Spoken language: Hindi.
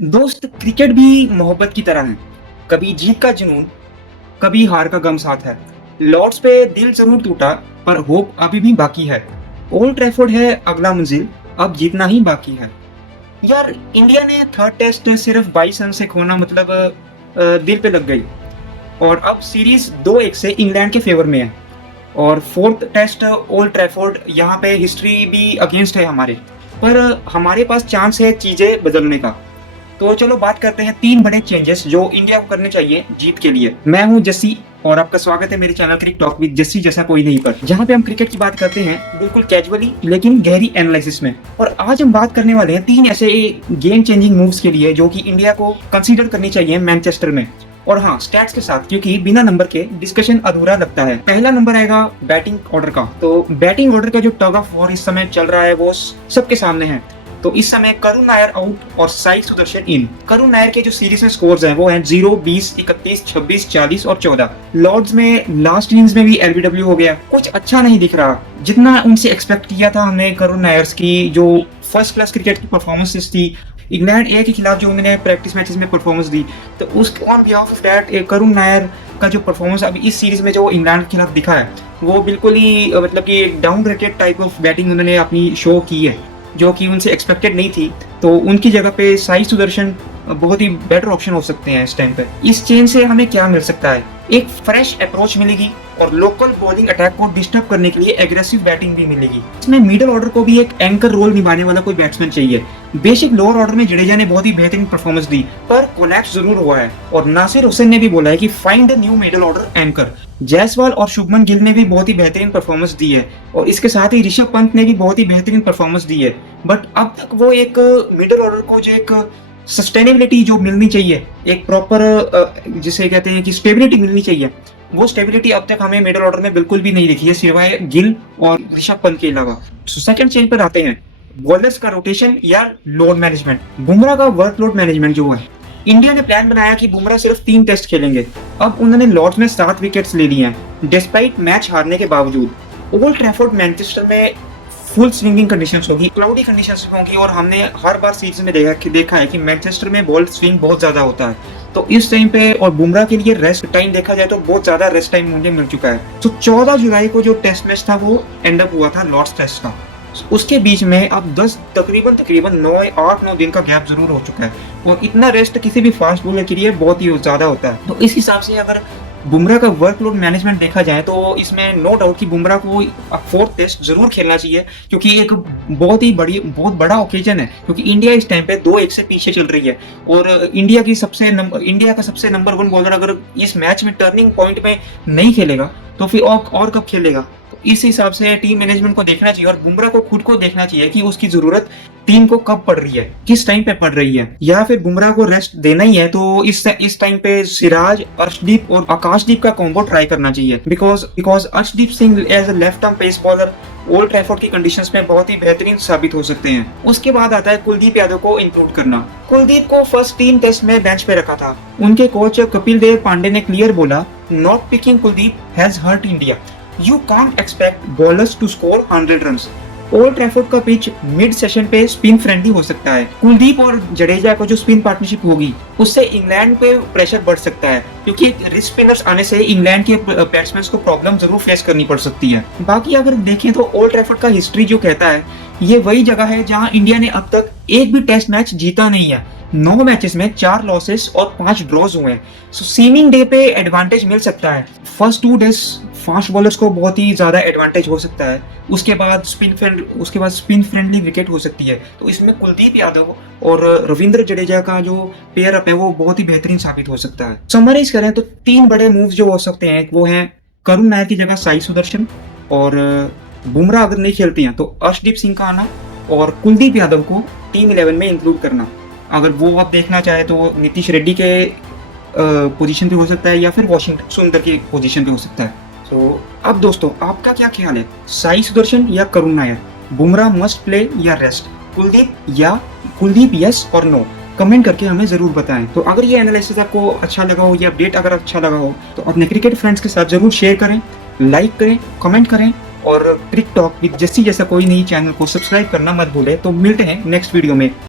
दोस्त, क्रिकेट भी मोहब्बत की तरह है। कभी जीत का जुनून, कभी हार का गम साथ है। लॉर्ड्स पे दिल जरूर टूटा, पर होप अभी भी बाकी है। ओल्ड ट्रैफोर्ड है अगला मंजिल, अब जीतना ही बाकी है। यार, इंडिया ने थर्ड टेस्ट सिर्फ 22 रन से खोना मतलब दिल पे लग गई। और अब सीरीज 2-1 से इंग्लैंड के फेवर में है। और फोर्थ टेस्ट ओल्ड ट्रैफोर्ड, यहाँ पे हिस्ट्री भी अगेंस्ट है हमारे, पर हमारे पास चांस है चीजें बदलने का। तो चलो बात करते हैं 3 बड़े चेंजेस जो इंडिया को करने चाहिए जीत के लिए। मैं हूं जस्सी और आपका स्वागत है मेरे channel cricket talk with Jassi जैसा कोई नहीं पर, जहां पे हम क्रिकेट की बात करते हैं बिल्कुल कैजुअली लेकिन गहरी एनालिसिस में। और आज हम बात करने वाले हैं 3 ऐसे गेम चेंजिंग मूव्स के लिए जो कि इंडिया को कंसीडर करनी चाहिए मैनचेस्टर में। और हाँ, स्टैट्स के साथ, क्योंकि बिना नंबर के डिस्कशन अधूरा लगता है। पहला नंबर आएगा बैटिंग ऑर्डर का। तो बैटिंग ऑर्डर का जो टग ऑफ वॉर इस समय चल रहा है वो सबके सामने है। तो इस समय करुण नायर आउट और साई सुदर्शन इन। करुण नायर के जो सीरीज में स्कोर्स हैं वो हैं 0, 20, 31, 26, 40 और 14। लॉर्ड्स में लास्ट इनिंग्स में भी एलबीडब्ल्यू हो गया, कुछ अच्छा नहीं दिख रहा जितना उनसे एक्सपेक्ट किया था हमने। करुण नायर्स की जो फर्स्ट क्लास क्रिकेट की परफॉर्मेंसेस थी इंग्लैंड ए के खिलाफ, जो उन्होंने प्रैक्टिस मैचेस में परफॉर्मेंस दी, तो उस on behalf of that Karun Nair का जो परफॉर्मेंस अभी इस सीरीज में जो इंग्लैंड के खिलाफ दिखा है वो बिल्कुल ही मतलब कि down rated type of batting उन्होंने अपनी शो की है, जो कि उनसे एक्सपेक्टेड नहीं थी। तो उनकी जगह पे साई सुदर्शन बहुत ही बेटर ऑप्शन हो सकते हैं इस टाइम पे। इस चेंज से हमें क्या मिल सकता है? एक फ्रेश अप्रोच मिलेगी और लोकल बॉलिंग अटैक को डिस्टर्ब करने के लिए एग्रेसिव बैटिंग भी मिलेगी। इसमें मिडिल ऑर्डर को भी एक एंकर रोल निभाने वाला कोई बैट्समैन चाहिए। बेसिक लोअर ऑर्डर में जडेजा ने बहुत ही बेहतरीन परफॉर्मेंस दी, पर कोलैप्स जरूर हुआ है। और नासिर हुसैन ने भी बोला है कि find a new middle order anchor. Jaiswal और शुभमन गिल ने भी बहुत ही बेहतरीन परफॉर्मेंस दी है, और इसके साथ ही ऋषभ पंत ने भी बहुत ही बेहतरीन परफॉर्मेंस दी है। बट अब तक वो एक मिडिल ऑर्डर को जो एक सस्टेनेबिलिटी जो मिलनी चाहिए, एक प्रॉपर जिसे कहते हैं कि स्टेबिलिटी मिलनी चाहिए, वो स्टेबिलिटी अब तक हमें मिडिल ऑर्डर में बिल्कुल भी नहीं दिखी है, सिवाय गिल और ऋषभ पंत के अलावा। सेकंड चेंज पर आते हैं, बॉलर्स का रोटेशन या लोड मैनेजमेंट। बुमराह का वर्कलोड मैनेजमेंट जो है, इंडिया ने प्लान बनाया कि बुमराह सिर्फ 3 टेस्ट खेलेंगे। अब उन्होंने लॉर्ड्स में 7 विकेट्स ले लिए हैं डिस्पाइट मैच हारने के बावजूद। ओल्ड ट्रैफोर्ड मैनचेस्टर में फुल स्विंगिंग कंडीशंस होगी, क्लाउडी कंडीशंस होगी, और हमने हर बार सीरीज में देखा है कि मैनचेस्टर में बॉल स्विंग बहुत ज्यादा होता है। तो इस टाइम पे और बुमराह के लिए रेस्ट टाइम देखा जाए तो बहुत ज्यादा रेस्ट टाइम मुझे मिल चुका है। तो 14 जुलाई को जो टेस्ट मैच था वो एंड अप हुआ था लॉर्ड्स टेस्ट का। उसके बीच में अब 10 तकरीबन 8-9 दिन का गैप जरूर हो चुका है, और इतना रेस्ट किसी भी फास्ट बॉलर के लिए बहुत ही ज्यादा होता है। तो इस हिसाब से अगर बुमराह का वर्कलोड मैनेजमेंट देखा जाए तो इसमें नो डाउट कि बुमराह को 4th टेस्ट जरूर खेलना चाहिए, क्योंकि एक बहुत बड़ा ओकेजन है, क्योंकि इंडिया इस टाइम पे 2-1 से पीछे चल रही है। और इंडिया का सबसे नंबर 1 बॉलर अगर इस मैच में टर्निंग पॉइंट में नहीं खेलेगा तो फिर और कब खेलेगा? तो इस हिसाब से टीम मैनेजमेंट को देखना चाहिए, और बुमराह को खुद को देखना चाहिए कि उसकी जरूरत टीम को कब पड़ रही है, किस टाइम पे पड़ रही है, या फिर बुमराह को रेस्ट देना ही है तो इस टाइम पे सिराज, अर्शदीप और आकाशदीप का कॉम्बो ट्राई करना चाहिए। Because Arshdeep Singh as a left arm pace bowler Old Trafford की कंडीशंस में बहुत ही बेहतरीन साबित हो सकते हैं। उसके बाद आता है कुलदीप यादव को इंक्लूड करना। कुलदीप को फर्स्ट 3 टेस्ट में बेंच पे रखा था। उनके कोच कपिल देव पांडे ने क्लियर बोला, not picking Kuldeep has hurt India. You can't expect bowlers to score 100 runs. Old Trafford का पिच मिड सेशन पे स्पिन फ्रेंडली हो सकता है। कुलदीप और जडेजा को जो स्पिन पार्टनरशिप होगी उससे इंग्लैंड पे प्रेशर बढ़ सकता है, क्योंकि रिस्ट स्पिनर्स आने से इंग्लैंड के बैट्समैन को प्रॉब्लम जरूर फेस करनी पड़ सकती है। बाकी अगर देखें तो ओल्ड ट्रैफोर्ड का हिस्ट्री जो कहता है ये वही जगह है जहां इंडिया ने अब तक एक भी टेस्ट मैच जीता नहीं है। 9 मैचेस में 4 लॉसेस और 5 ड्रॉज हुए हैं। सो सीमिंग डे पे एडवांटेज मिल सकता है। फर्स्ट 2 डेज फास्ट बॉलर्स को बहुत ही ज्यादा एडवांटेज हो सकता है, उसके बाद स्पिन फ्रेंडली विकेट हो सकती है। तो इसमें कुलदीप यादव और रविंद्र जडेजा का जो पेयर अप है वो बहुत ही बेहतरीन साबित हो सकता है। समराइज करें तो 3 बड़े मूव्स जो हो सकते हैं वो हैं करुण नायर की जगह साई सुदर्शन, और बुमराह अगर नहीं खेलती हैं तो अर्शदीप सिंह का आना, और कुलदीप यादव को टीम 11 में इंक्लूड करना। अगर वो आप देखना चाहे तो नीतीश रेड्डी के पोजीशन पे हो सकता है, या फिर वाशिंगटन सुंदर की पोजीशन पे हो सकता है। तो अब दोस्तों, आपका क्या ख्याल है? साई सुदर्शन या करुण नायर? बुमराह मस्ट प्ले या रेस्ट? कुलदीप यस और नो? कमेंट करके हमें जरूर बताएं। तो अगर ये एनालिसिस आपको अच्छा लगा हो, या अपडेट अगर अच्छा लगा हो, तो अपने क्रिकेट फ्रेंड्स के साथ जरूर शेयर करें, लाइक करें, कमेंट करें, और क्रिकेट टॉक विद जस्सी जैसा कोई नहीं चैनल को सब्सक्राइब करना मत भूलें। तो मिलते हैं नेक्स्ट वीडियो में।